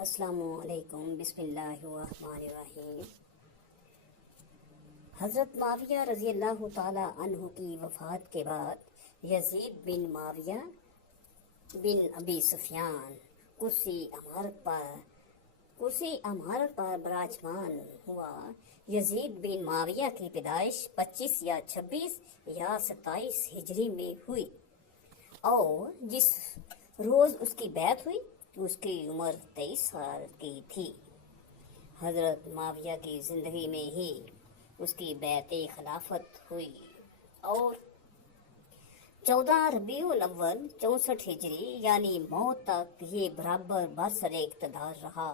السلام علیکم، بسم اللہ الرحمن الرحیم۔ حضرت معاویہ رضی اللہ تعالی عنہ کی وفات کے بعد یزید بن معاویہ بن ابی سفیان کرسی امارت پر براجمان ہوا۔ یزید بن معاویہ کی پیدائش 25 یا 26 یا 27 ہجری میں ہوئی اور جس روز اس کی بیعت ہوئی اس کی عمر 23 سال کی تھی۔ حضرت معاویہ کی زندگی میں ہی اس کی بیعت خلافت ہوئی اور 14 ربیع الاول 64 ہجری یعنی موت تک یہ برابر برسر اقتدار رہا۔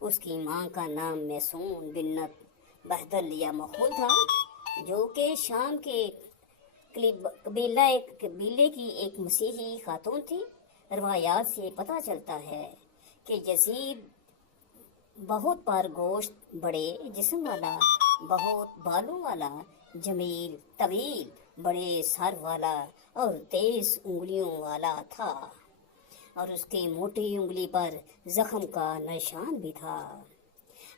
اس کی ماں کا نام میسون بنت بہدل یا مخول تھا، جو کہ شام کے قبیلے کی ایک مسیحی خاتون تھی۔ روایات سے پتہ چلتا ہے کہ یزید بہت پرگوشت، بڑے جسم والا، بہت بالوں والا، جمیل، طویل، بڑے سر والا اور تیز انگلیوں والا تھا، اور اس کی موٹی انگلی پر زخم کا نشان بھی تھا۔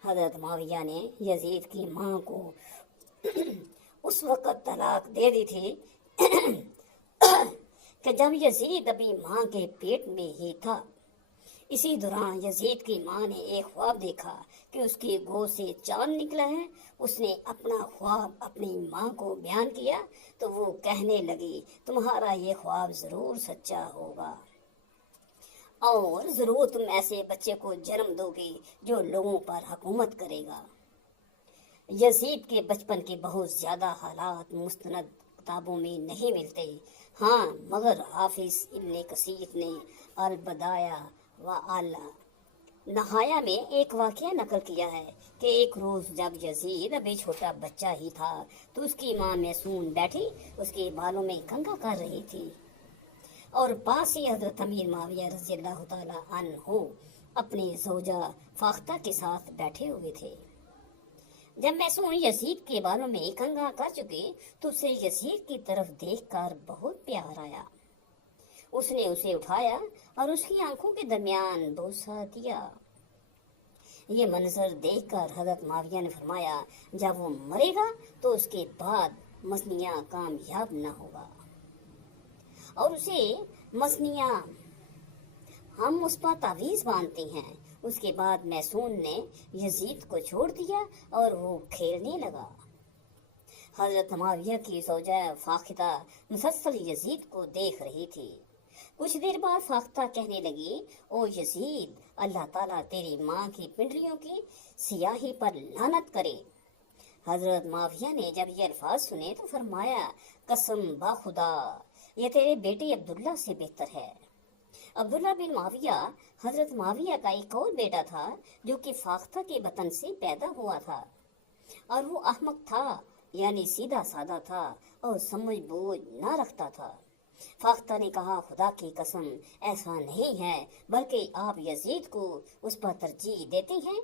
حضرت معاویہ نے یزید کی ماں کو اس وقت طلاق دے دی تھی کہ جب یزید ابھی ماں کے پیٹ میں ہی تھا۔ اسی دوران یزید کی ماں نے ایک خواب دیکھا کہ اس کی گود سے چاند نکلا ہے۔ اس نے اپنا خواب اپنی ماں کو بیان کیا تو وہ کہنے لگی، تمہارا یہ خواب ضرور سچا ہوگا اور ضرور تم ایسے بچے کو جنم دو گی جو لوگوں پر حکومت کرے گا۔ یزید کے بچپن کے بہت زیادہ حالات مستند کتابوں میں نہیں ملتے، ہاں مگر حافظ ابن کثیر نے البدایہ و النہایہ میں ایک واقعہ نقل کیا ہے کہ ایک روز جب یزید ابھی چھوٹا بچہ ہی تھا تو اس کی ماں میسون بیٹھی اس کے بالوں میں کنگھا کر رہی تھی اور پاس ہی حضرت امیر معاویہ رضی اللہ تعالی عنہ اپنی زوجہ فاختہ کے ساتھ بیٹھے ہوئے تھے۔ جب میسون یزید کے بالوں میں کنگھا کر چکی تو اسے یزید کی طرف دیکھ کر بہت پیار آیا۔ اس نے اسے اٹھایا اور اس کی آنکھوں کے درمیان بوسہ دیا۔ یہ منظر دیکھ کر حضرت معاویہ نے فرمایا، جب وہ مرے گا تو اس کے بعد مثنیہ کامیاب نہ ہوگا اور اسے مثنیہ ہم اس پر تعویذ باندھتے ہیں۔ اس کے بعد میسون نے یزید کو چھوڑ دیا اور وہ کھیلنے لگا۔ حضرت معاویہ کی زوجہ فاختہ مسلسل یزید کو دیکھ رہی تھی۔ کچھ دیر بعد فاختہ کہنے لگی، او یزید، اللہ تعالیٰ تیری ماں کی پنڈلیوں کی سیاہی پر لعنت کرے۔ حضرت معاویہ نے جب یہ الفاظ سنے تو فرمایا، قسم باخدا یہ تیرے بیٹے عبداللہ سے بہتر ہے۔ عبداللہ بن معاویہ حضرت معاویہ کا ایک اور بیٹا تھا جو کہ فاختہ کے بطن سے پیدا ہوا تھا، اور وہ احمق تھا، یعنی سیدھا سادہ تھا اور سمجھ بوجھ نہ رکھتا تھا۔ فاختہ نے کہا، خدا کی قسم ایسا نہیں ہے، بلکہ آپ یزید کو اس پر ترجیح دیتے ہیں۔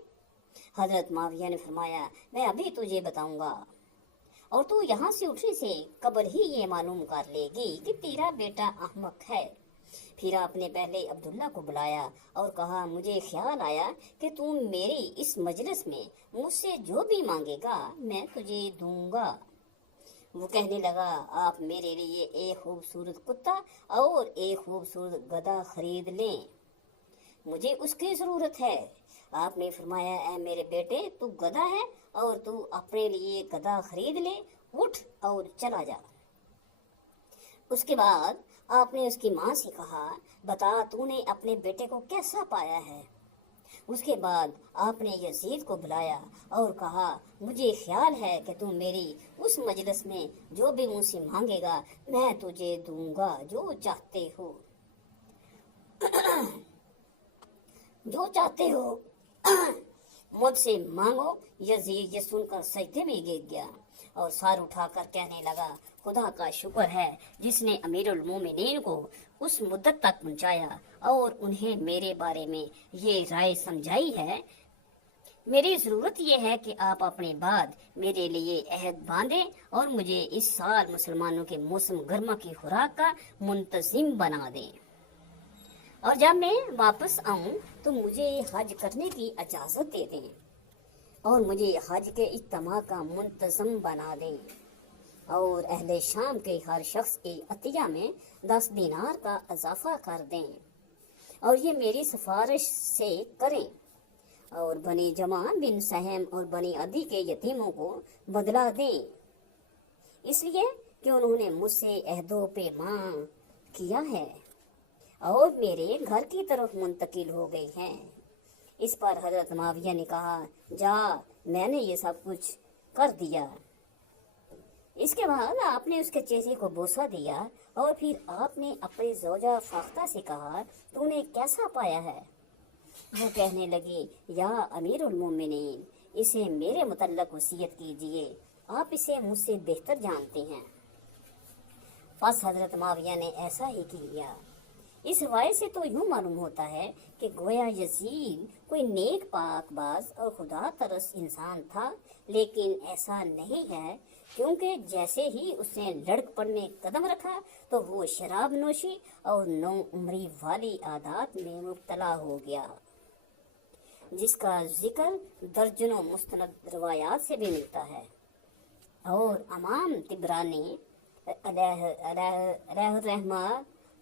حضرت معاویہ نے فرمایا، میں ابھی تجھے بتاؤں گا اور تو یہاں سے اٹھنے سے قبل ہی یہ معلوم کر لے گی کہ تیرا بیٹا احمق ہے۔ پھر آپ نے پہلے عبداللہ کو بلایا اور کہا، مجھے خیال آیا کہ تم میری اس مجلس میں مجھ سے جو بھی مانگے گا میں تجھے دوں گا۔ وہ کہنے لگا، آپ میرے لیے ایک خوبصورت کتا اور ایک خوبصورت گدھا خرید لیں، مجھے اس کی ضرورت ہے۔ آپ نے فرمایا، اے میرے بیٹے، تو گدھا ہے اور تو اپنے لیے گدھا خرید لے، اٹھ اور چلا جا۔ اس کے بعد آپ نے اس کی ماں سے کہا، بتا تو نے اپنے بیٹے کو کیسا پایا ہے۔ اس کے بعد آپ نے یزید کو بلایا اور کہا، مجھے خیال ہے کہ تم میری اس مجلس میں جو بھی مجھ سے مانگے گا میں تجھے دوں گا، جو چاہتے ہو مجھ سے مانگو۔ یزید یہ سن کر سجدے میں گر گیا اور سر اٹھا کر کہنے لگا، خدا کا شکر ہے جس نے امیر المومنین کو اس مدت تک پہنچایا اور انہیں میرے بارے میں یہ رائے سمجھائی ہے۔ میری ضرورت یہ ہے کہ آپ اپنے بعد میرے لیے عہد باندھیں اور مجھے اس سال مسلمانوں کے موسم گرما کی خوراک کا منتظم بنا دیں۔ اور جب میں واپس آؤں تو مجھے حج کرنے کی اجازت دے دیں اور مجھے حج کے اجتماع کا منتظم بنا دیں اور اہل شام کے ہر شخص کے عطیہ میں 10 دینار کا اضافہ کر دیں اور یہ میری سفارش سے کریں اور بنی جمع بن سہم اور بنی عدی کے یتیموں کو بدلہ دیں، اس لیے کہ انہوں نے مجھ سے عہد و پیمان کیا ہے اور میرے گھر کی طرف منتقل ہو گئے ہیں۔ اس پر حضرت معاویہ نے کہا، جا، میں نے یہ سب کچھ کر دیا۔ اس کے بعد آپ نے اس کے چہرے کو بوسہ دیا اور پھر آپ نے اپنی زوجہ فاختہ سے کہا، تو نے کیسا پایا ہے؟ وہ کہنے لگی، یا امیر المومنین، اسے میرے متعلق وصیت کیجیے، آپ اسے مجھ سے بہتر جانتے ہیں۔ پس حضرت معاویہ نے ایسا ہی کیا۔ اس روایت سے تو یوں معلوم ہوتا ہے کہ گویا یزید کوئی نیک پاک باز اور خدا ترس انسان تھا، لیکن ایسا نہیں ہے، کیونکہ جیسے ہی اس نے لڑک پڑنے قدم رکھا تو وہ شراب نوشی اور نو عمری والی عادات میں مبتلا ہو گیا، جس کا ذکر درجنوں مستند روایات سے بھی ملتا ہے۔ اور امام طبرانی علیہ الرحمہ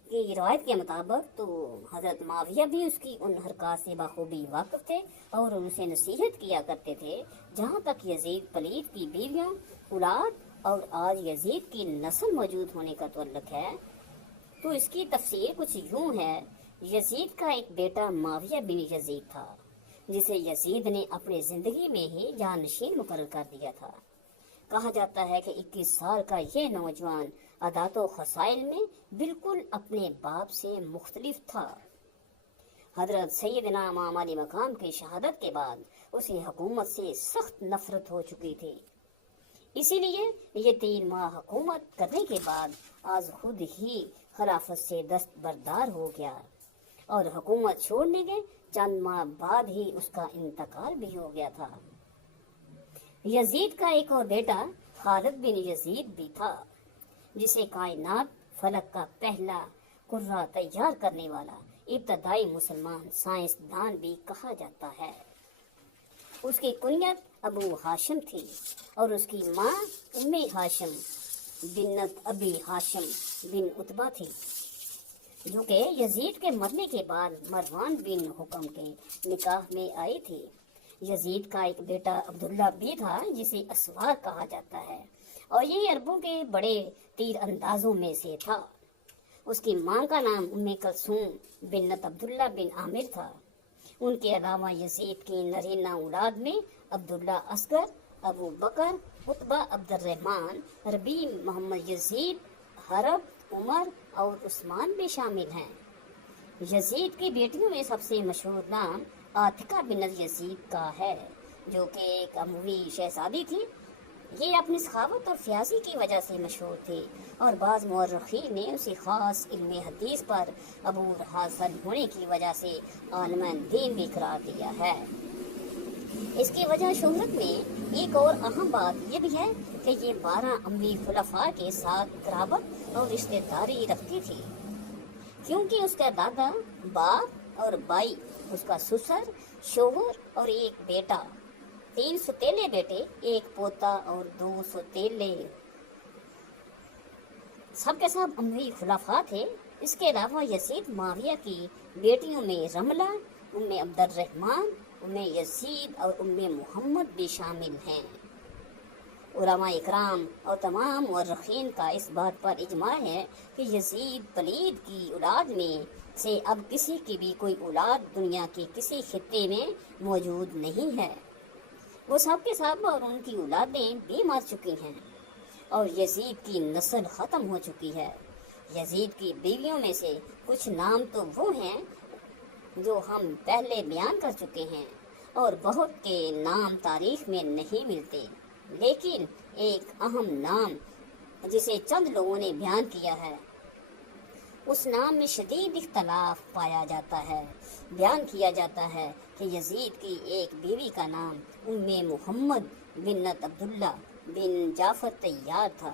کی روایت کے مطابق تو حضرت معاویہ بھی اس کی ان حرکات سے بخوبی واقف تھے اور اسے نصیحت کیا کرتے تھے۔ جہاں تک یزید پلید کی بیویاں، اولاد اور آج یزید کی نسل موجود ہونے کا تعلق ہے تو اس کی تفسیر کچھ یوں ہے، یزید کا ایک بیٹا معاویہ بن یزید تھا، جسے یزید نے اپنی زندگی میں ہی جانشین مقرر کر دیا تھا۔ کہا جاتا ہے کہ 21 سال کا یہ نوجوان عادات و خصائل میں بالکل اپنے باپ سے مختلف تھا۔ حضرت سیدنا امام علی مقام کی شہادت کے بعد اسے حکومت سے سخت نفرت ہو چکی تھی، اسی لیے یہ 3 ماہ حکومت کرنے کے بعد آج خود ہی خلافت سے دستبردار ہو گیا اور حکومت چھوڑنے کے چند ماہ بعد ہی اس کا انتقال بھی ہو گیا تھا۔ یزید کا ایک اور بیٹا خالد بن یزید بھی تھا، جسے کائنات فلک کا پہلا قرہ تیار کرنے والا ابتدائی مسلمان سائنسدان بھی کہا جاتا ہے۔ اس کی کنیت ابو ہاشم تھی اور اس کی ماں ام ہاشم بنت ابی ہاشم بن عتبہ تھی، جو کہ یزید کے مرنے کے بعد مروان بن حکم کے نکاح میں آئی تھی۔ یزید کا ایک بیٹا عبداللہ بھی تھا، جسے اسوار کہا جاتا ہے، اور یہ عربوں کے بڑے تیر اندازوں میں سے تھا۔ اس کی ماں کا نام ام کلثوم بنت عبداللہ بن عامر تھا۔ ان کے علاوہ یزید کی نرینہ اولاد میں عبداللہ اصغر، ابو بکر، عتبہ عبد الرحمن، ربی محمد یزید، حرب، عمر اور عثمان بھی شامل ہیں۔ یزید کی بیٹیوں میں سب سے مشہور نام عاتقہ بنت یزید کا ہے، جو کہ ایک اموی شہزادی تھی۔ یہ اپنی سخاوت اور فیاضی کی وجہ سے مشہور تھی اور بعض مورخین نے اسے خاص علم حدیث پر عبور حاصل ہونے کی وجہ سے عالم دین بھی قرار دیا ہے۔ اس کی وجہ شہرت میں ایک اور اہم بات یہ بھی ہے کہ یہ 12 اموی خلفاء کے ساتھ قرابت اور رشتہ داری رکھتی تھی، کیونکہ اس کا دادا، باپ اور بائی، اس کا سسر، شوہر اور ایک بیٹا، 3 ستیلے بیٹے، ایک پوتا اور 2 ستیلے، سب کے سب اموی خلفاء تھے۔ اس کے علاوہ یزید معاویہ کی بیٹیوں میں رملہ، ام عبد الرحمن، ام یزید اور ام محمد بھی شامل ہیں۔ علماء اکرام اور تمام مورخین کا اس بات پر اجماع ہے کہ یزید پلید کی اولاد میں سے اب کسی کی بھی کوئی اولاد دنیا کے کسی خطے میں موجود نہیں ہے۔ وہ سب کے سب اور ان کی اولادیں بھی مر چکی ہیں اور یزید کی نسل ختم ہو چکی ہے۔ یزید کی بیویوں میں سے کچھ نام تو وہ ہیں جو ہم پہلے بیان کر چکے ہیں اور بہت کے نام تاریخ میں نہیں ملتے، لیکن ایک اہم نام جسے چند لوگوں نے بیان کیا ہے، اس نام میں شدید اختلاف پایا جاتا ہے۔ بیان کیا جاتا ہے کہ یزید کی ایک بیوی کا نام ام محمد بنت عبداللہ بن جعفر طیار تھا۔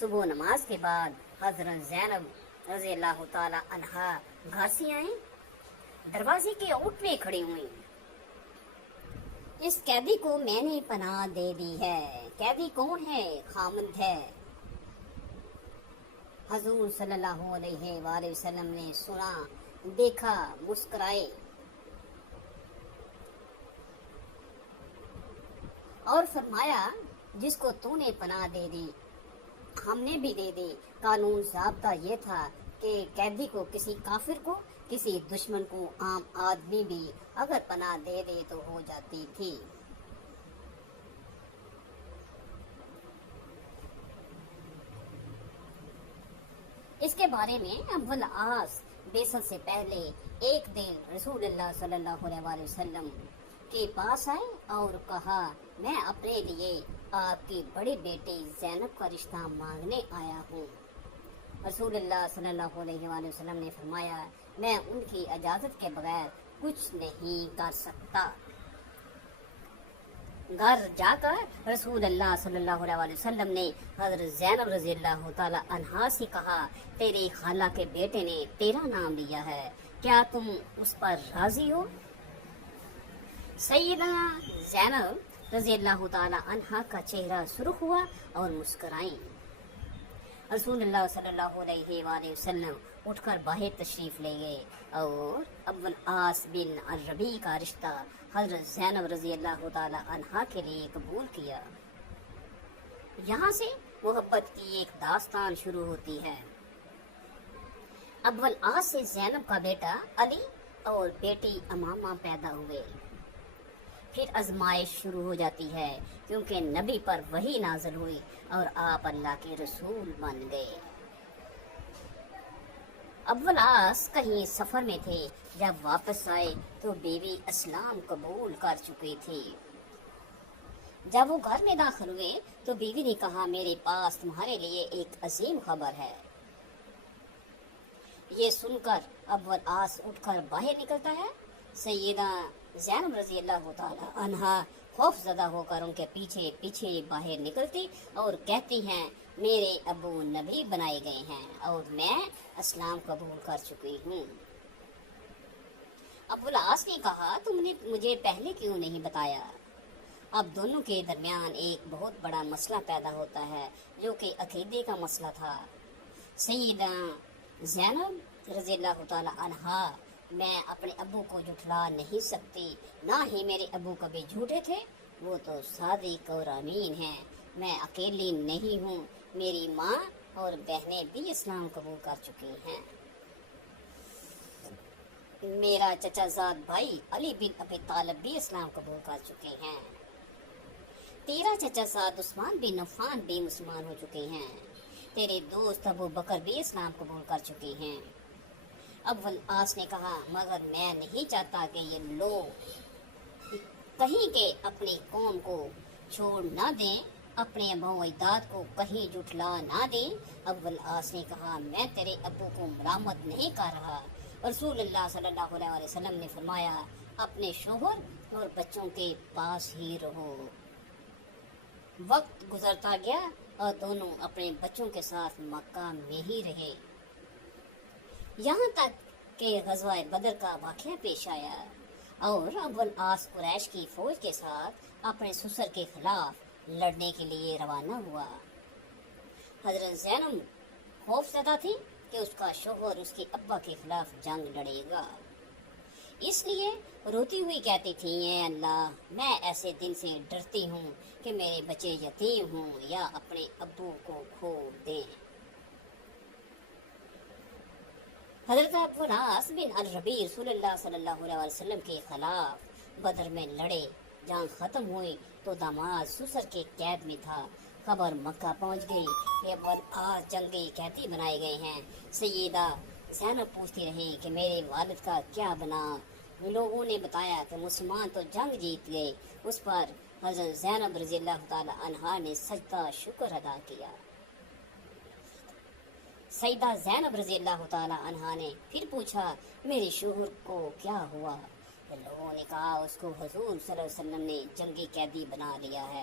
صبح نماز کے بعد حضرت زینب رضی اللہ تعالی عنہا گھر سے آئیں، دروازے کے اوٹ میں کھڑی ہوئی۔ اس قیدی کو میں نے پناہ دے دی ہے۔ قیدی کون ہے؟ خامند ہے۔ حضور صلی اللہ علیہ وآلہ وسلم نے سنا، دیکھا، مسکرائے اور فرمایا جس کو تو نے پناہ دے دی ہم نے بھی دے دی۔ قانون ضابطہ یہ تھا کہ قیدی کو، کسی کافر کو، کسی دشمن کو عام آدمی بھی اگر پناہ دے دے تو ہو جاتی تھی۔ اس کے بارے میں ابو العاص بعثت سے پہلے ایک دن رسول اللہ صلی اللہ علیہ وسلم کے پاس آئے اور کہا، میں اپنے لیے آپ کی بڑی بیٹی زینب کا رشتہ مانگنے آیا ہوں۔ رسول اللہ صلی اللہ علیہ وآلہ وسلم نے فرمایا، میں ان کی اجازت کے بغیر کچھ نہیں کر سکتا۔ گھر جا کر رسول اللہ صلی اللہ علیہ وسلم نے حضرت زینب رضی اللہ تعالی عنہا سے کہا، تیری خالہ کے بیٹے نے تیرا نام لیا ہے، کیا تم اس پر راضی ہو؟ سیدہ زینب رضی اللہ تعالی عنہا کا چہرہ سرخ ہوا اور مسکرائیں۔ رسول اللہ صلی اللہ علیہ وآلہ وسلم اٹھ کر باہر تشریف لے گئے اور ابو العاص بن الربیع کا رشتہ حضرت زینب رضی اللہ تعالی عنہا کے لیے قبول کیا۔ یہاں سے محبت کی ایک داستان شروع ہوتی ہے۔ ابو العاص سے زینب کا بیٹا علی اور بیٹی امامہ پیدا ہوئے۔ پھر آزمائش شروع ہو جاتی ہے، کیونکہ نبی پر وحی نازل ہوئی اور آپ اللہ کے رسول بن گئے۔ ابو العاص کہیں سفر میں تھے، جب واپس آئے تو بیوی اسلام قبول کر چکی تھی۔ جب وہ گھر میں داخل ہوئے تو بیوی نے کہا، میرے پاس تمہارے لیے ایک عظیم خبر ہے۔ یہ سن کر ابو العاص اٹھ کر باہر نکلتا ہے۔ سیدہ زینب رضی اللہ تعالی عنہا خوف زدہ ہو کر ان کے پیچھے پیچھے باہر نکلتی اور کہتی ہیں، میرے ابو نبی بنائے گئے ہیں اور میں اسلام قبول کر چکی ہوں۔ ابو العاص نے کہا، تم نے مجھے پہلے کیوں نہیں بتایا؟ اب دونوں کے درمیان ایک بہت بڑا مسئلہ پیدا ہوتا ہے، جو کہ عقیدے کا مسئلہ تھا۔ سیدہ زینب رضی اللہ تعالی عنہا، میں اپنے ابو کو جھٹلا نہیں سکتی، نہ ہی میرے ابو کبھی جھوٹے تھے، وہ تو صادق اور امین ہیں۔ میں اکیلی نہیں ہوں، میری ماں اور بہنیں بھی اسلام قبول کر چکی ہیں۔ میرا چچا زاد بھائی علی بن ابی طالب بھی اسلام قبول کر چکے ہیں۔ تیرا چچا زاد عثمان بن عفان بھی مسلمان ہو چکے ہیں۔ تیرے دوست ابو بکر بھی اسلام قبول کر چکے ہیں۔ ابو العاص نے کہا، مگر میں نہیں چاہتا کہ یہ لوگ کہیں کہ اپنی قوم کو چھوڑ نہ دیں، اپنے ابا و اجداد کو کہیں جھٹلا نہ دیں۔ ابو العاص نے کہا، میں تیرے ابو کو ملامت نہیں کر رہا۔ رسول اللہ صلی اللہ علیہ وسلم نے فرمایا، اپنے شوہر اور بچوں کے پاس ہی رہو۔ وقت گزرتا گیا اور دونوں اپنے بچوں کے ساتھ مکہ میں ہی رہے، یہاں تک کہ غزوہ بدر کا واقعہ پیش آیا اور ابو العاص قریش کی فوج کے ساتھ اپنے سسر کے خلاف لڑنے کے لیے روانہ ہوا۔ حضرت زینب خوف زدہ تھی کہ اس کا شوہر اس کے ابا کے خلاف جنگ لڑے گا، اس لیے روتی ہوئی کہتی تھی، اے اللہ، میں ایسے دن سے ڈرتی ہوں کہ میرے بچے یتیم ہوں یا اپنے ابو کو کھو دیں۔ حضرت ابو العاص بن الربیع رسول اللہ صلی اللہ علیہ وسلم کے خلاف بدر میں لڑے، جنگ ختم ہوئی تو داماد سسر کے قید میں تھا۔ خبر مکہ پہنچ گئی کہ ابو العاص جنگی قیدی بنائے گئے ہیں۔ سیدہ زینب پوچھتی رہی کہ میرے والد کا کیا بنا؟ لوگوں نے بتایا کہ مسلمان تو جنگ جیت گئے۔ اس پر حضرت زینب رضی اللہ تعالی عنہا نے سجدہ شکر ادا کیا۔ سیدہ زینب رضی اللہ تعالی عنہا نے پھر پوچھا، میرے شوہر کو کیا ہوا؟ لوگوں نے کہا، اس کو حضور صلی اللہ علیہ وسلم نے جنگی قیدی بنا لیا ہے۔